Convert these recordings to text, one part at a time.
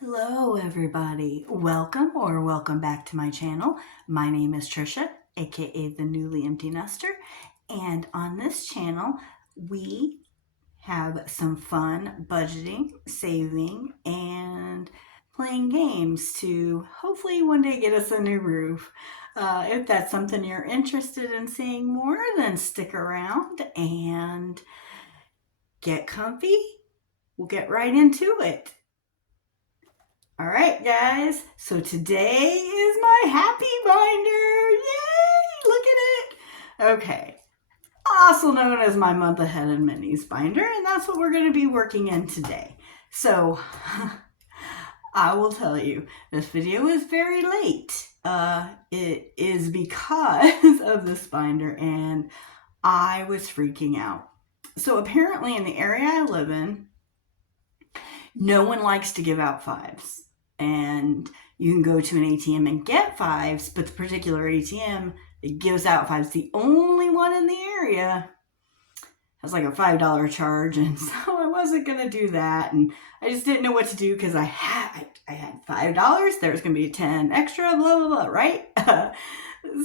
Hello everybody, welcome back to my channel. My name is Trisha, aka the Newly Empty Nester, and on this channel we have some fun budgeting, saving, and playing games to hopefully one day get us a new roof. If that's something you're interested in seeing more, then stick around and get comfy. We'll get right into it. All right, guys, so today is my happy binder. Yay, look at it. Okay, also known as my month ahead and minis binder, and that's what we're going to be working in today. So I will tell you, this video is very late. It is because of this binder, and I was freaking out. So apparently in the area I live in, no one likes to give out fives. And you can go to an ATM and get fives, but the particular ATM that gives out fives, the only one in the area, has like a $5 charge, and so I wasn't gonna do that, and I just didn't know what to do because I had $5. There was gonna be 10 extra, blah blah blah, right?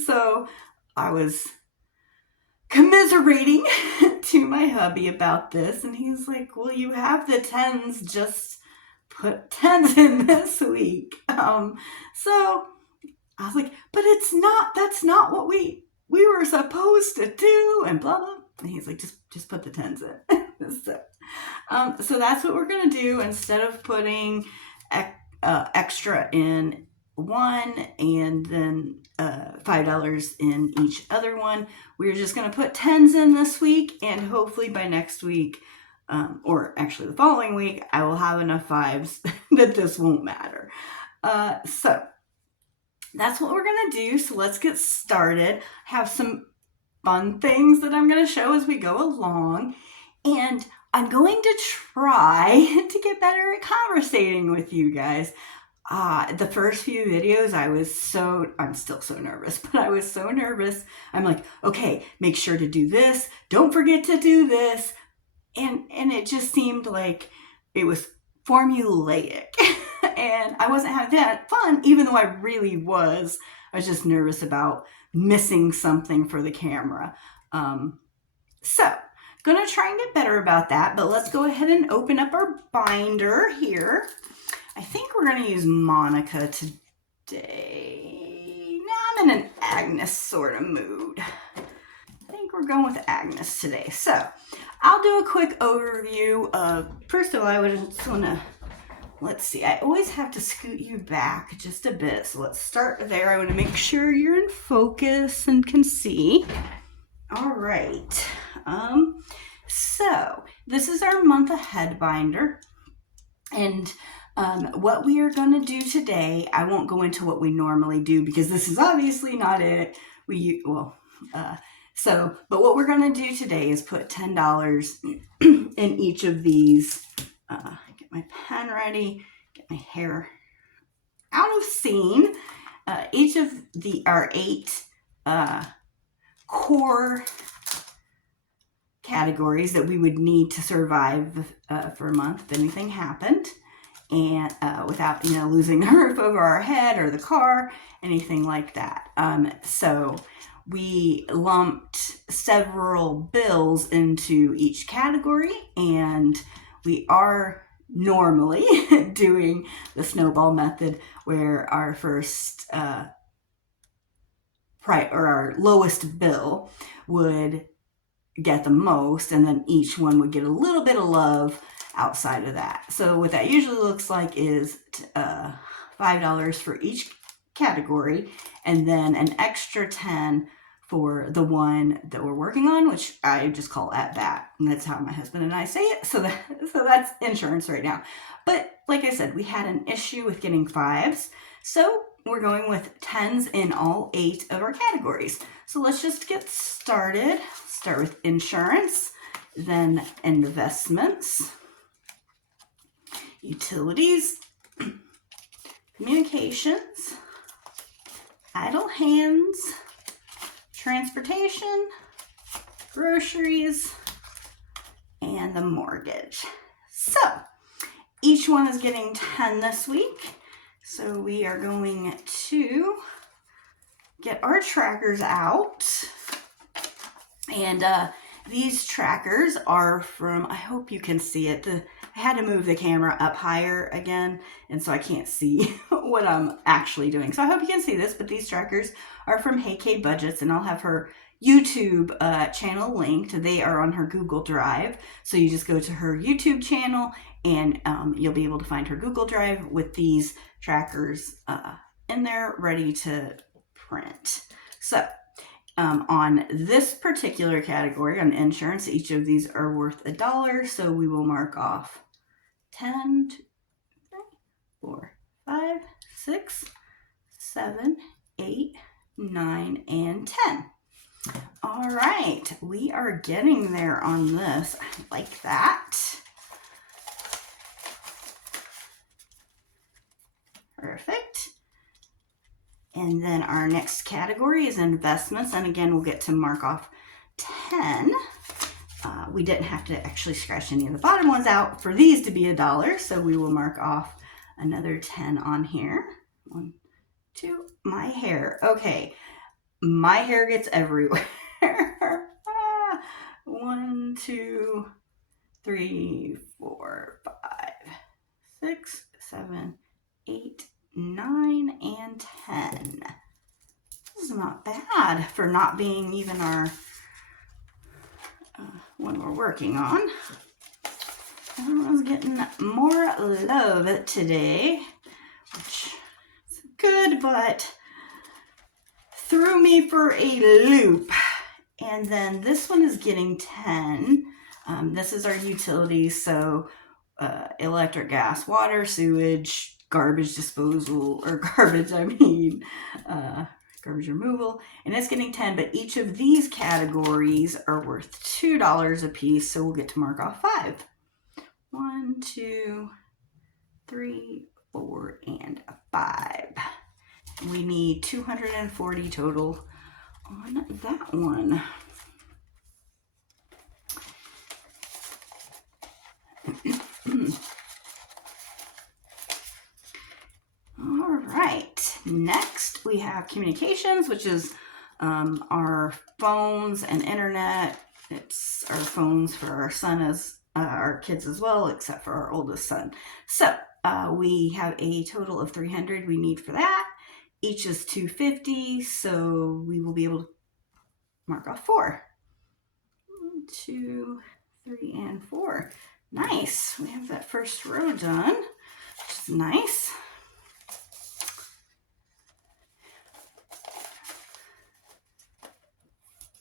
So I was commiserating to my hubby about this, and he's like, "Well, you have the 10s, just put 10s in this week." So I was like, "But that's not what we were supposed to do," and blah blah. And he's like, just put the 10s in. So that's what we're gonna do. Instead of putting extra in one and then $5 in each other one, we're just gonna put 10s in this week, and hopefully by next week, or actually the following week, I will have enough fives that this won't matter. So that's what we're gonna do. So let's get started. I have some fun things that I'm gonna show as we go along, and I'm going to try to get better at conversating with you guys. The first few videos, I'm still so nervous, but I was so nervous. I'm like, okay, make sure to do this. Don't forget to do this. And it just seemed like it was formulaic. And I wasn't having that fun, even though I really was. I was just nervous about missing something for the camera. So, gonna try and get better about that, but let's go ahead and open up our binder here. I think we're gonna use Monica today. Now I'm in an Agnes sort of mood. I think we're going with Agnes today. So, I'll do a quick overview of, first of all, I just wanna, let's see, I always have to scoot you back just a bit. So let's start there. I wanna make sure you're in focus and can see. All right, so this is our month ahead binder. And what we are gonna do today, I won't go into what we normally do because this is obviously not it. But what we're gonna do today is put $10 in each of these. Get my pen ready, get my hair out of scene. Each of our 8 core categories that we would need to survive for a month if anything happened, and without losing the roof over our head or the car, anything like that. So we lumped several bills into each category, and we are normally doing the snowball method, where our first our lowest bill would get the most, and then each one would get a little bit of love outside of that. So what that usually looks like is $5 for each category, and then an extra 10 for the one that we're working on, which I just call at bat, and that's how my husband and I say it. So that's insurance right now. But like I said, we had an issue with getting fives, so we're going with 10s in all 8 of our categories. So let's just get started. Start with insurance, then investments, utilities, communications, idle hands, transportation, groceries, and the mortgage. So each one is getting 10 this week. So we are going to get our trackers out. And these trackers are from, I hope you can see it. I had to move the camera up higher again, and so I can't see what I'm actually doing. So I hope you can see this, but these trackers are from Hey K Budgets, and I'll have her YouTube channel linked. They are on her Google Drive. So you just go to her YouTube channel, and you'll be able to find her Google Drive with these trackers in there ready to print. So on this particular category, on insurance, each of these are worth $1. So we will mark off 10, 2, 3, 4, 5, 6, 7, 8, 9, and 10. All right, we are getting there on this. I like that. Perfect. And then our next category is investments. And again, we'll get to mark off 10. We didn't have to actually scratch any of the bottom ones out for these to be $1. So we will mark off another 10 on here. 1, 2, my hair. Okay, my hair gets everywhere. 1, 2, 3, 4, 5, 6, 7, 8, 9, and 10. This is not bad for not being even our one we're working on. Everyone's getting more love today, which is good, but threw me for a loop. And then this one is getting 10. This is our utilities, so electric, gas, water, sewage, garbage disposal, or garbage removal, and it's getting 10, but each of these categories are worth $2 a piece, so we'll get to mark off 5. 1, 2, 3, 4, and 5. We need 240 total on that one. All right, next we have communications, which is our phones and internet. It's our phones for our son as our kids as well, except for our oldest son. So we have a total of 300 we need for that. Each is 250, so we will be able to mark off 4. 1, 2, 3, and 4. Nice. We have that first row done, which is nice.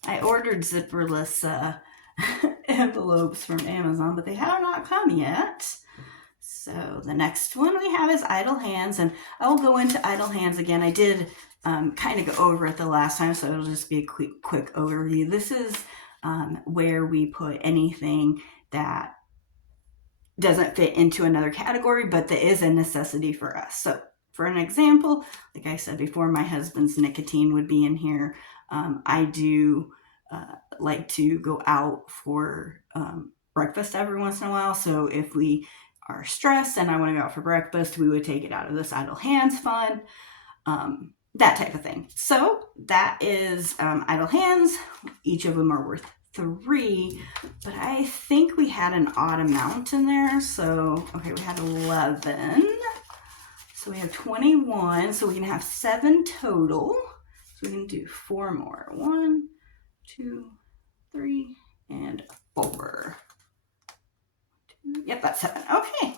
I ordered zipperless envelopes from Amazon, but they have not come yet. So the next one we have is idle hands, and I will go into idle hands again. I did kind of go over it the last time, so it'll just be a quick overview. This is where we put anything that doesn't fit into another category, but that is a necessity for us. So for an example, like I said before, my husband's nicotine would be in here. I do like to go out for breakfast every once in a while. So if we are stressed and I want to go out for breakfast, we would take it out of this idle hands fund, that type of thing. So that is idle hands. Each of them are worth 3, but I think we had an odd amount in there. So, okay, we had 11. So we have 21. So we can have 7 total. So we can do 4 more. 1, 2, 3, and 4. Yep, that's 7. Okay.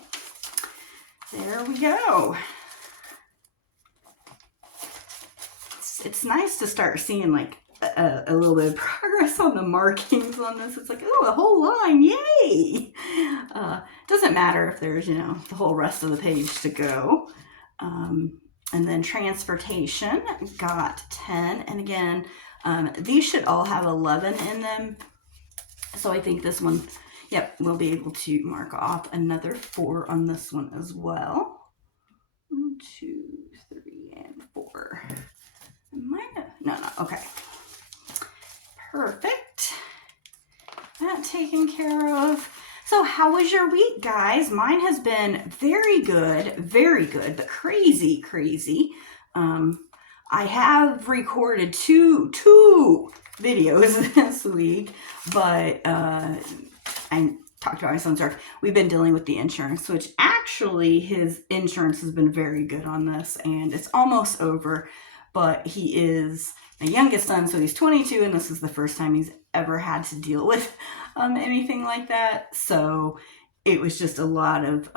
There we go. It's nice to start seeing like a little bit of progress on the markings on this. It's like, oh, a whole line, yay! Doesn't matter if there's, the whole rest of the page to go. And then transportation got 10. And again, these should all have 11 in them. So I think this one, yep, we'll be able to mark off another 4 on this one as well. 1, 2, 3, and 4. No, okay. Perfect. That taken care of. So how was your week, guys? Mine has been very good, but crazy, crazy. I have recorded two videos this week, but I talked to my son's work. We've been dealing with the insurance, which actually his insurance has been very good on this, and it's almost over, but he is my youngest son, so he's 22, and this is the first time he's ever had to deal with anything like that. So it was just a lot of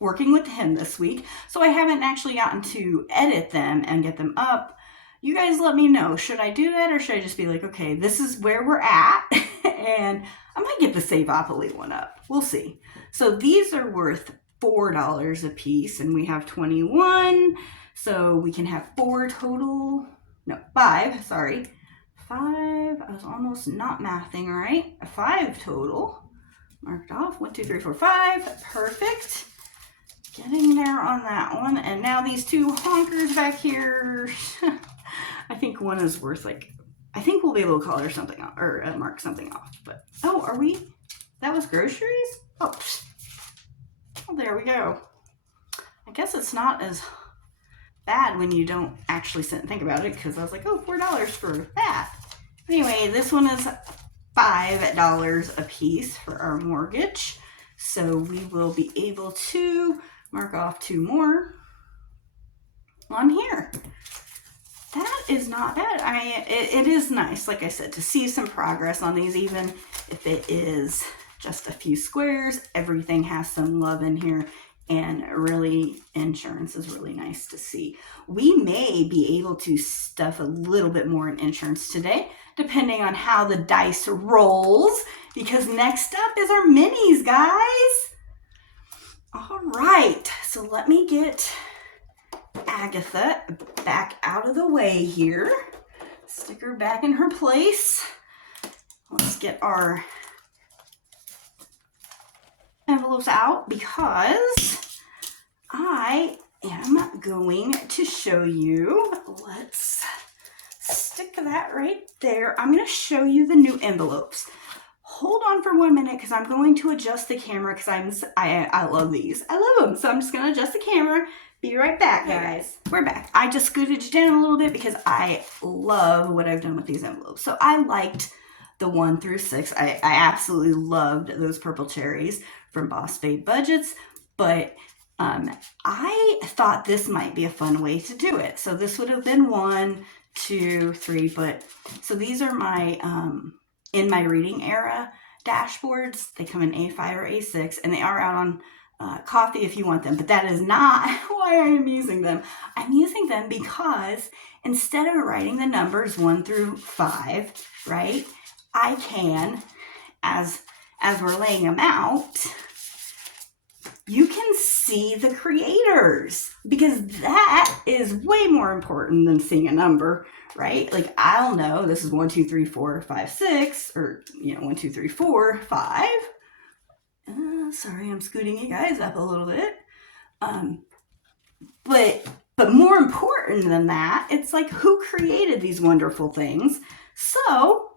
working with him this week. So I haven't actually gotten to edit them and get them up. You guys let me know. Should I do that, or should I just be like, okay, this is where we're at, and I might get the Savopoly one up. We'll see. So these are worth $4 a piece, and we have 21, so we can have 4 total. No, 5, sorry. 5, I was almost not mathing right. 5 total. Marked off. 1, 2, 3, 4, 5. Perfect. Getting there on that one. And now these 2 honkers back here. I think one is worth I think we'll be able to color something off, or mark something off. But, oh, are we? That was groceries? Oh, there we go. I guess it's not as bad when you don't actually sit and think about it, because I was like, oh, $4 for that. Anyway, this one is $5 a piece for our mortgage. So we will be able to mark off 2 more on here. That is not bad. It is nice, like I said, to see some progress on these, even if it is just a few squares. Everything has some love in here. And really, insurance is really nice to see. We may be able to stuff a little bit more in insurance today, depending on how the dice rolls, because next up is our minis, guys. All right, so let me get Agatha back out of the way here. Stick her back in her place. Let's get our envelopes out, because I am going to show you. Let's stick that right there. I'm going to show you the new envelopes. Hold on for 1 minute, because I'm going to adjust the camera, because I love these. I love them. So I'm just going to adjust the camera. Be right back, guys. We're back. I just scooted you down a little bit because I love what I've done with these envelopes. So I liked the 1 through 6. I absolutely loved those purple cherries from Boss Babe Budgets, but I thought this might be a fun way to do it. So this would have been 1, 2, 3, but so these are my in my reading era dashboards. They come in A5 or A6, and they are out on coffee if you want them, but that is not why I am using them. I'm using them because instead of writing the numbers 1 through 5, right, I can, as we're laying them out, you can see the creators, because that is way more important than seeing a number, right? Like, I'll know this is 1, 2, 3, 4, 5, 6, or 1, 2, 3, 4, 5. Sorry, I'm scooting you guys up a little bit. But more important than that, it's like, who created these wonderful things? So,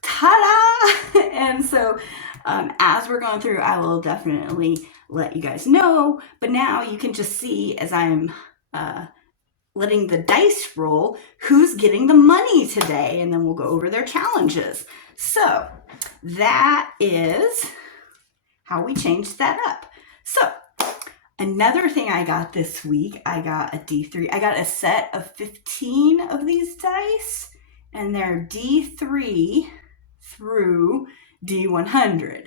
ta-da! And so, as we're going through, I will definitely let you guys know. But now you can just see, as I'm letting the dice roll, who's getting the money today, and then we'll go over their challenges. So, that is how we changed that up. So, another thing I got this week, I got a D3. I got a set of 15 of these dice, and they're D3 through D100.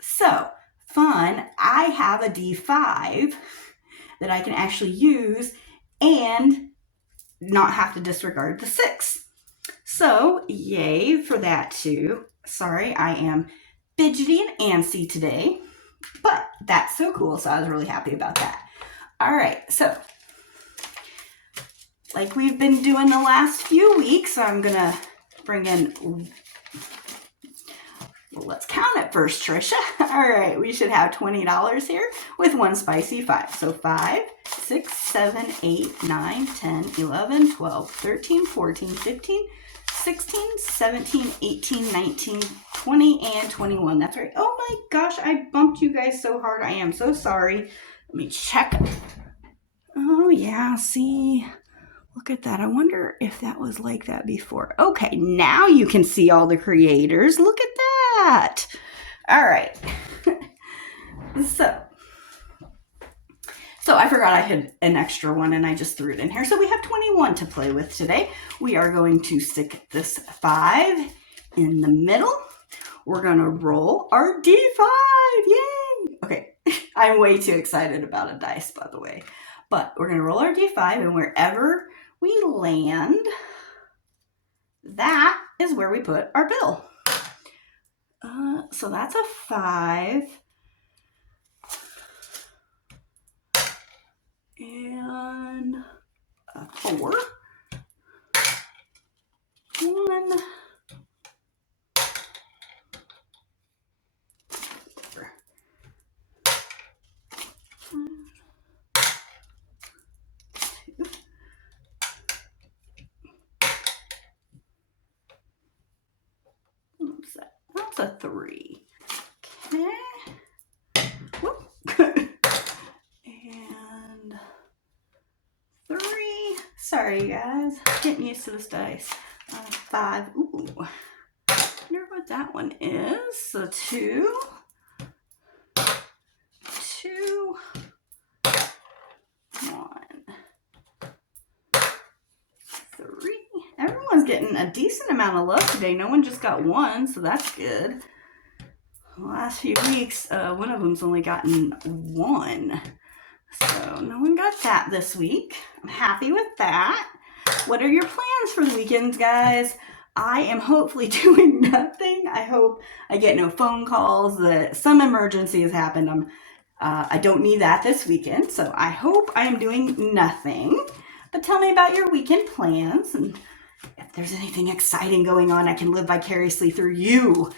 So, fun. I have a D5 that I can actually use and not have to disregard the 6. So, yay for that too. Sorry, I am fidgety and antsy today, but that's so cool, so I was really happy about that. All right, so like we've been doing the last few weeks, I'm gonna bring in, well, let's count it first, Trisha. All right, we should have $20 here with 1 spicy 5. So 5, 6, 7, 8, 9, 10, 11, 12, 13, 14, 15, 16, 17, 18, 19, 20, and 21. That's right. Oh my gosh, I bumped you guys so hard. I am so sorry. Let me check. Oh yeah, see, look at that. I wonder if that was like that before. Okay, now you can see all the creators. Look at that. All right. So I forgot I had an extra one and I just threw it in here. So we have 21 to play with today. We are going to stick this 5 in the middle. We're going to roll our D5. Yay! Okay, I'm way too excited about a dice, by the way. But we're going to roll our D5, and wherever we land, that is where we put our bill. So that's a 5. And a 4. 1. 4. What's that? That's a 3. Okay. Whoop. And 3. Sorry, guys. Getting used to this dice. 5. Ooh. I wonder what that one is. So 2. 2. 1. 3. Everyone's getting a decent amount of love today. No one just got 1, so that's good. The last few weeks, one of them's only gotten 1. So no one got that this week. I'm happy with that. What are your plans for the weekends, guys? I am hopefully doing nothing. I hope I get no phone calls that some emergency has happened. I don't need that this weekend, so I hope I am doing nothing. But tell me about your weekend plans, and if there's anything exciting going on, I can live vicariously through you.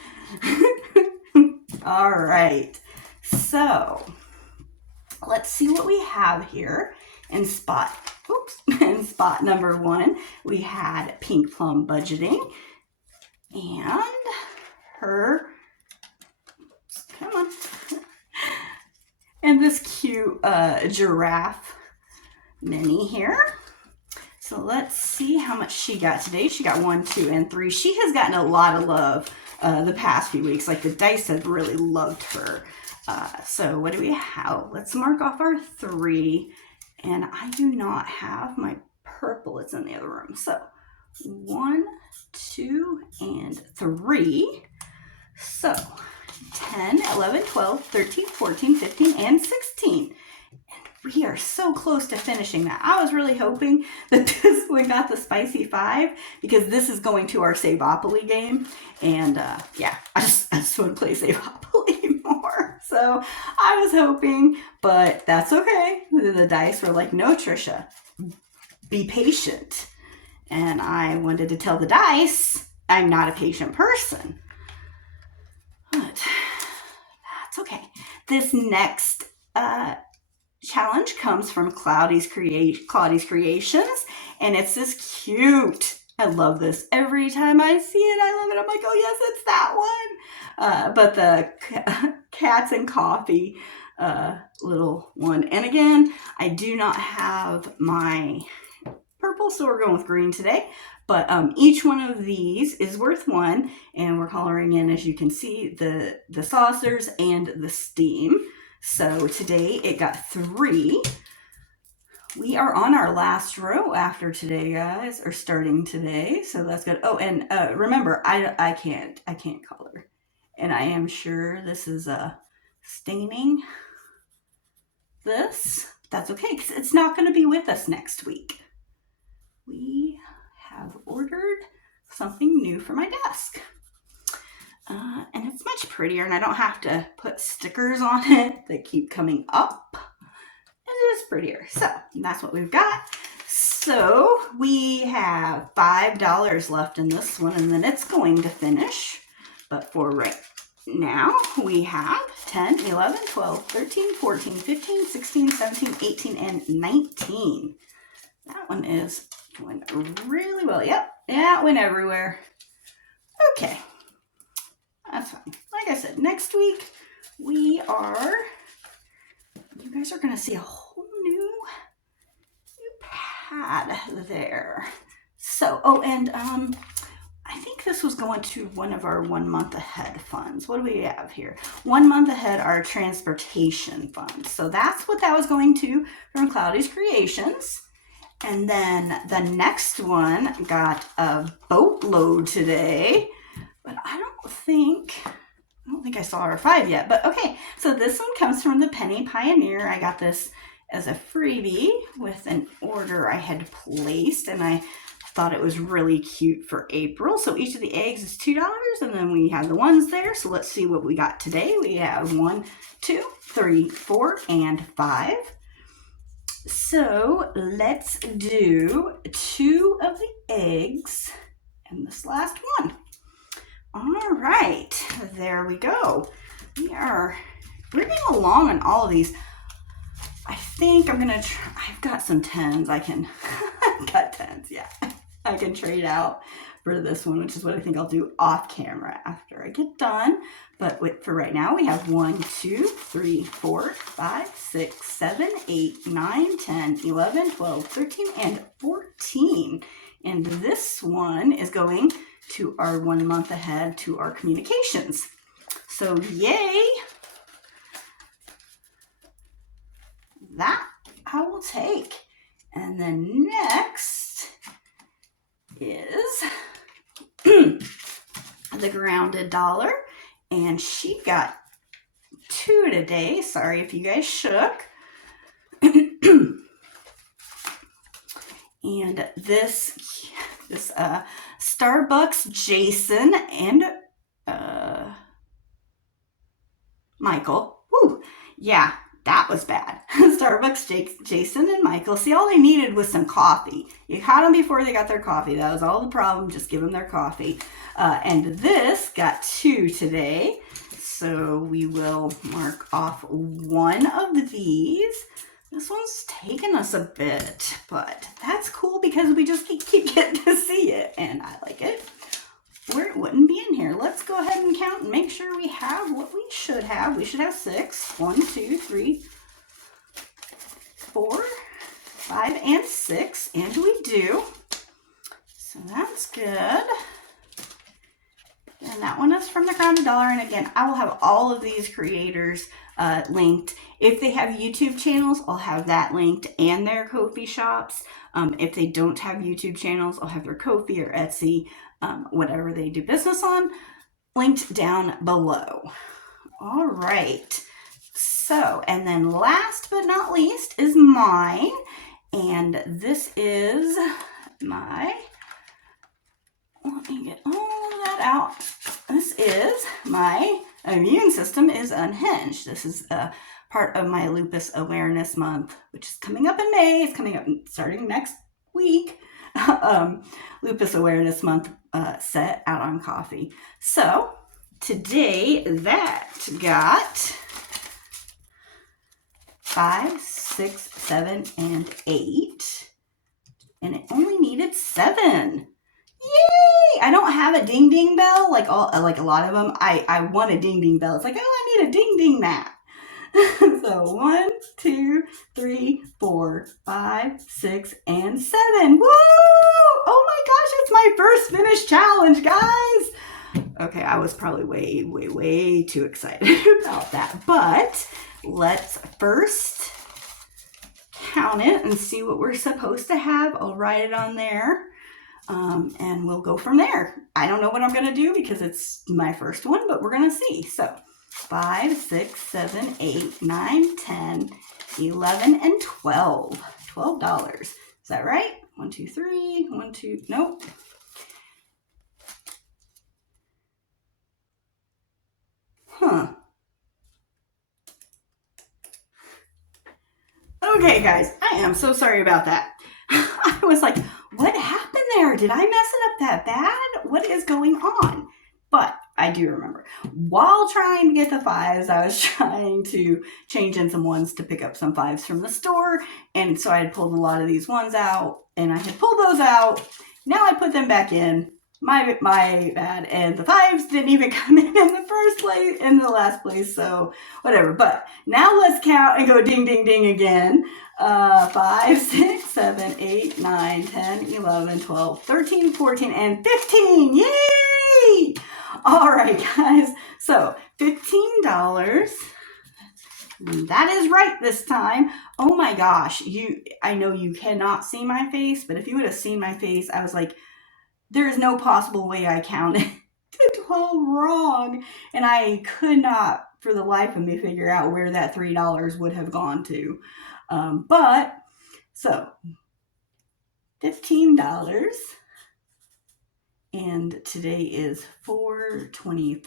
All right, so let's see what we have here in spot. In spot number 1, we had Pink Plum budgeting, and her. Come on. And this cute giraffe mini here. So let's see how much she got today. She got 1, 2, and 3. She has gotten a lot of love the past few weeks. Like the dice have really loved her. So what do we have? Let's mark off our 3. And I do not have my purple. It's in the other room. So 1, 2, and 3. So 10, 11, 12, 13, 14, 15, and 16. And we are so close to finishing that. I was really hoping that this one got the spicy 5 because this is going to our Savopoly game. And yeah, I just want to play Savopoly more. So I was hoping, but that's okay. The dice were like, no, Trisha, be patient. And I wanted to tell the dice I'm not a patient person. But that's okay. This next challenge comes from Clawdys Creations, and it's this cute. I love this. Every time I see it, I love it. I'm like, oh yes, it's that one. But the cats and coffee little one. And again, I do not have my purple, so we're going with green today. But each one of these is worth 1, and we're coloring in, as you can see, the saucers and the steam. So today it got 3. We are on our last row after today, guys, or starting today, so that's good. Oh, and remember, I can't color, and I am sure this is staining this. That's okay, because it's not going to be with us next week. We have ordered something new for my desk. And it's much prettier, and I don't have to put stickers on it that keep coming up. It is prettier. So that's what we've got. So we have $5 left in this one, and then it's going to finish. But for right now, we have 10, 11, 12, 13, 14, 15, 16, 17, 18, and 19. That one is going really well. Yep, yeah, it went everywhere. Okay, that's fine. Like I said, next week you guys are gonna see a whole new pad there. So, oh, and I think this was going to one of our 1 month ahead funds. What do we have here? 1 month ahead, our transportation funds. So that's what that was going to from Clawdys Creations. And then the next one got a boatload today, but I don't think I saw our 5 yet, but okay. So this one comes from the Penny Pioneer. I got this as a freebie with an order I had placed, and I thought it was really cute for April. So each of the eggs is $2, and then we have the ones there. So let's see what we got today. We have 1, 2, 3, 4, and 5. So let's do 2 of the eggs and this last one. All right, there we go. We're getting along on all of these. I think I'm gonna try, I've got some 10s I can, got 10s, yeah. I can trade out for this one, which is what I think I'll do off camera after I get done. But for right now, we have 1, 2, 3, 4, 5, 6, 7, 8, 9, 10, 11, 12, 13, and 14. And this one is going to our 1 month ahead to our communications. So yay! That I will take. And then next is the grounded dollar, and she got 2 today. Sorry if you guys shook. And this Starbucks Jason and Michael. Whew, yeah, that was bad. Starbucks Jason and Michael. See, all they needed was some coffee. You had them before they got their coffee. That was all the problem. Just give them their coffee. And this got 2 today. So we will mark off 1 of these. This one's taken us a bit, but that's cool because we just keep getting to see it, and I like it. Or it wouldn't be in here. Let's go ahead and count and make sure we have what we should have. We should have 6. 1, 2, 3, 4, 5, and 6, and we do. So that's good. And that one is from the grounded dollar. And again, I will have all of these creators linked. If they have YouTube channels, I'll have that linked and their Ko-fi shops. If they don't have YouTube channels, I'll have their Ko-fi or Etsy, whatever they do business on, linked down below. All right. So, and then last but not least is mine. And this is my, let me get all of that out. This is my immune system is unhinged. This is a part of my lupus awareness month, which is coming up in May. It's coming up starting next week. Lupus awareness month set out on coffee. So today that got 5, 6, 7, and 8. And it only needed 7. Yay! I don't have a ding ding bell like a lot of them. I want a ding ding bell. It's like, oh, I need a ding ding that. So 1, 2, 3, 4, 5, 6, and 7. Woo! Oh my gosh, it's my first finish challenge, guys. Okay, I was probably way too excited about that. But let's first count it and see what we're supposed to have. I'll write it on there. And we'll go from there. I don't know what I'm going to do because it's my first one, but we're going to see. So 5, 6, 7, 8, 9, 10, 11, and 12. $12. Is that right? 1, 2, 3, 1, 2, nope. Huh. Okay, guys, I am so sorry about that. I was like, what happened there? Did I mess it up that bad? What is going on? But I do remember. While trying to get the 5s, I was trying to change in some 1s to pick up some 5s from the store. And so I had pulled a lot of these 1s out, and I had pulled those out. Now I put them back in. My bad. And the 5s didn't even come in the first place, in the last place. So whatever. But now let's count and go ding, ding, ding again. 5, 6, 7, 8, 9, 10, 11, 12, 13, 14, and 15. Yay! All right, guys. So $15. That is right this time. Oh my gosh. I know you cannot see my face, but if you would have seen my face, I was like, there is no possible way I counted to 12 wrong. And I could not, for the life of me, figure out where that $3 would have gone to. But, so, $15. And today is 4/24.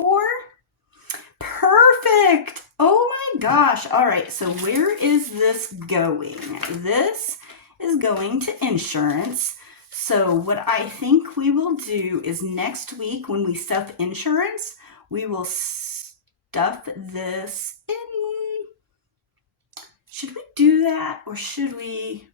Perfect! Oh my gosh. All right, so where is this going? This is going to insurance. So what I think we will do is next week when we stuff insurance, we will stuff this in. Should we do that or should we?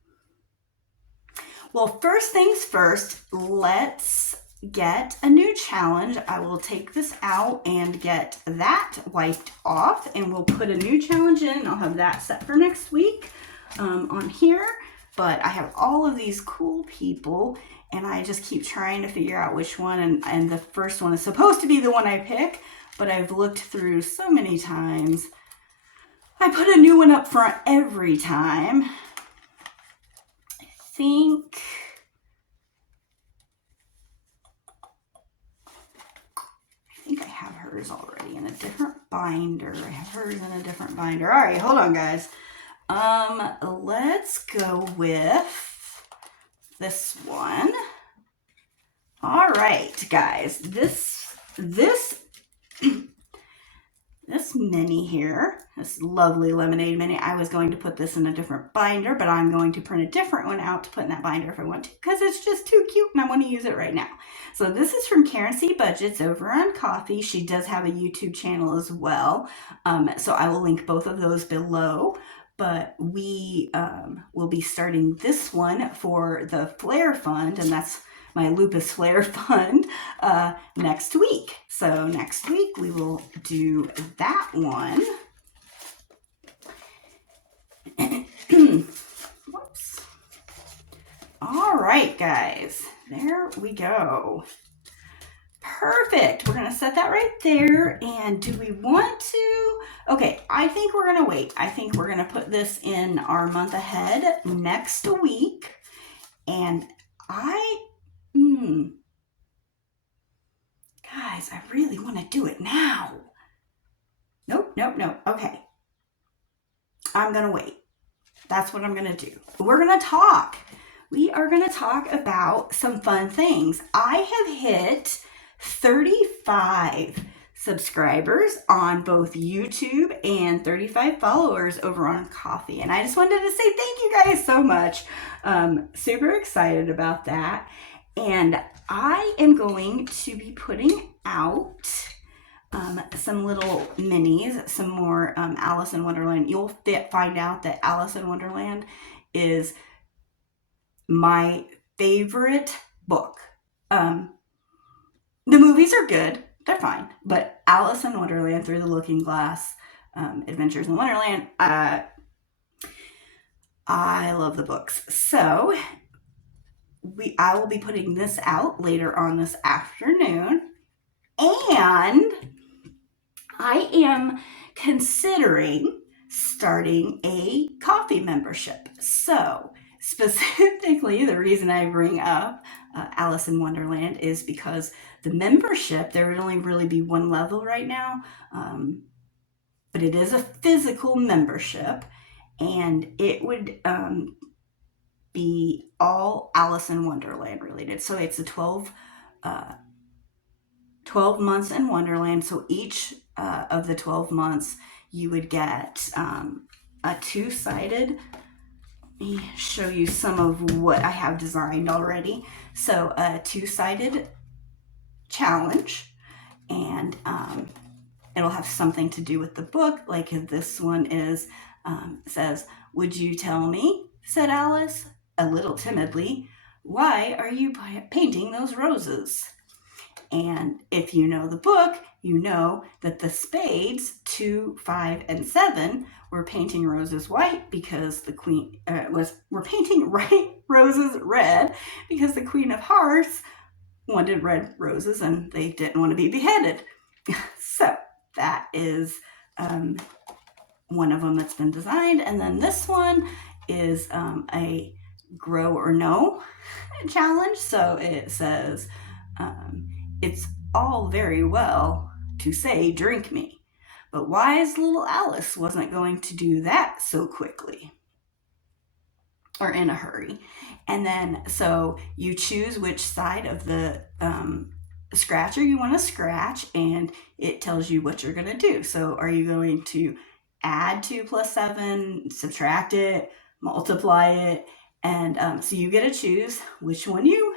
Well, first things first, let's get a new challenge. I will take this out and get that wiped off, and we'll put a new challenge in. I'll have that set for next week on here. But I have all of these cool people, and I just keep trying to figure out which one, and the first one is supposed to be the one I pick, but I've looked through so many times. I put a new one up front every time. I think I have hers already in a different binder. I have hers in a different binder. All right, hold on, guys. Let's go with this one. All right, guys, this mini here, this lovely lemonade mini, I was going to put this in a different binder, but I'm going to print a different one out to put in that binder if I want to, because it's just too cute and I want to use it right now. So this is from Karen C. Budgets over on Coffee. She does have a YouTube channel as well, so I will link both of those below. But we will be starting this one for the Flair Fund, and that's my Lupus Flair Fund, next week. So next week we will do that one. Whoops. All right, guys, there we go. Perfect. We're going to set that right there. And do we want to? Okay, I think we're going to wait. I think we're going to put this in our month ahead next week. And guys, I really want to do it now. Nope. Okay. I'm going to wait. That's what I'm going to do. We're going to talk. We are going to talk about some fun things. I have hit 35 subscribers on both YouTube and 35 followers over on Coffee. And I just wanted to say thank you guys so much. Super excited about that. And I am going to be putting out some little minis, some more Alice in Wonderland. You'll find out that Alice in Wonderland is my favorite book. The movies are good. They're fine. But Alice in Wonderland, Through the Looking Glass, Adventures in Wonderland, I love the books. So I will be putting this out later on this afternoon. And I am considering starting a coffee membership. So specifically, the reason I bring up Alice in Wonderland is because the membership, there would only really be one level right now, but it is a physical membership, and it would be all Alice in Wonderland related. So it's a 12 months in Wonderland. So each of the 12 months, you would get a two-sided. Let me show you some of what I have designed already. So a two-sided challenge, and it'll have something to do with the book. Like this one is says, "Would you tell me," said Alice, a little timidly, "why are you painting those roses?" And if you know the book, you know that the spades 2, 5, and 7 were painting roses white because the queen were painting roses red because the Queen of Hearts wanted red roses and they didn't want to be beheaded. So that is one of them that's been designed. And then this one is a grow or no challenge. So it says, it's all very well to say, "Drink me," but wise little Alice wasn't going to do that so quickly or in a hurry. And then, so you choose which side of the scratcher you want to scratch, and it tells you what you're going to do. So are you going to add 2 plus 7, subtract it, multiply it? And so you get to choose which one you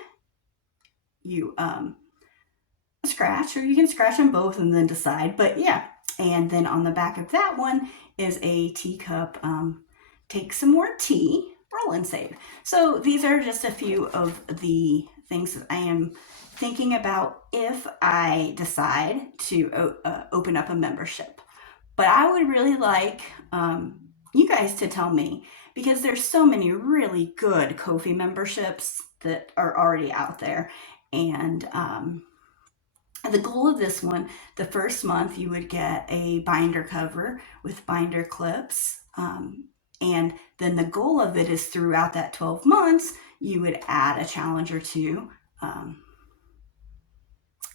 scratch, or you can scratch them both and then decide. But yeah, and then on the back of that one is a teacup. Take some more tea, roll and save. So these are just a few of the things that I am thinking about if I decide to open up a membership. But I would really like you guys to tell me, because there's so many really good Ko-fi memberships that are already out there. And the goal of this one, the first month you would get a binder cover with binder clips. And then the goal of it is throughout that 12 months, you would add a challenge or two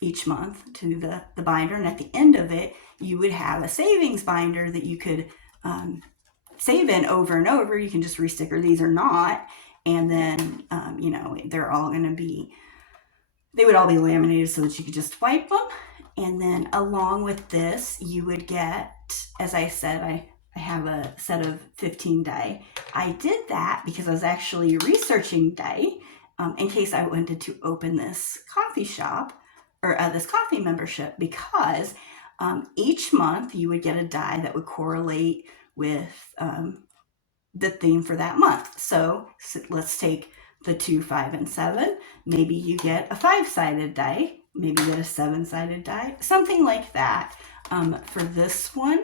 each month to the binder. And at the end of it, you would have a savings binder that you could save in over and over. You can just re-sticker these or not. And then, they're all going to be, they would all be laminated so that you could just wipe them. And then along with this, you would get, as I said, I have a set of 15 die. I did that because I was actually researching die in case I wanted to open this coffee shop or this coffee membership, because each month you would get a die that would correlate with the theme for that month. So let's take the 2, 5, and 7. Maybe you get a 5-sided die. Maybe you get a 7-sided die. Something like that. For this one,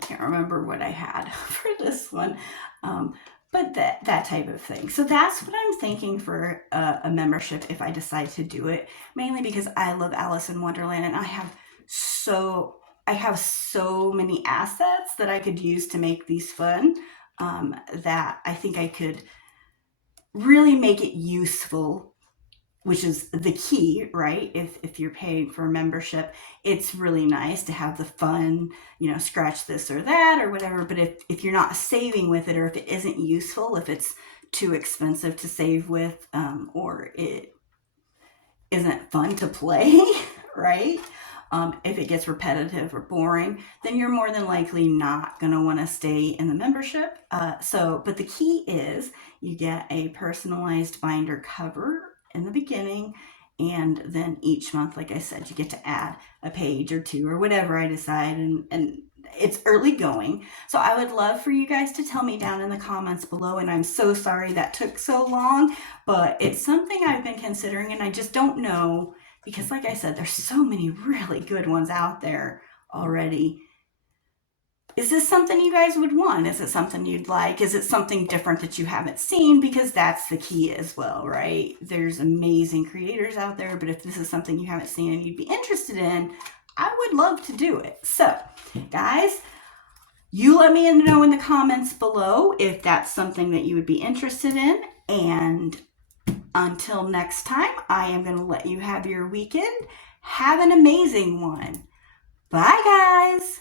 can't remember what I had for this one. But that type of thing. So that's what I'm thinking for a membership if I decide to do it. Mainly because I love Alice in Wonderland, and I have so many assets that I could use to make these fun, that I think I could really make it useful, which is the key, right? If you're paying for a membership, it's really nice to have the fun, scratch this or that or whatever. But if you're not saving with it, or if it isn't useful, if it's too expensive to save with, or it isn't fun to play, right? If it gets repetitive or boring, then you're more than likely not going to want to stay in the membership. But the key is you get a personalized binder cover in the beginning, and then each month, like I said, you get to add a page or 2 or whatever I decide, and it's early going. So I would love for you guys to tell me down in the comments below, and I'm so sorry that took so long, but it's something I've been considering, and I just don't know, because like I said, there's so many really good ones out there already. Is this something you guys would want? Is it something you'd like? Is it something different that you haven't seen? Because that's the key as well, right? There's amazing creators out there, but if this is something you haven't seen and you'd be interested in, I would love to do it. So, guys, you let me know in the comments below if that's something that you would be interested in. And until next time, I am going to let you have your weekend. Have an amazing one. Bye, guys.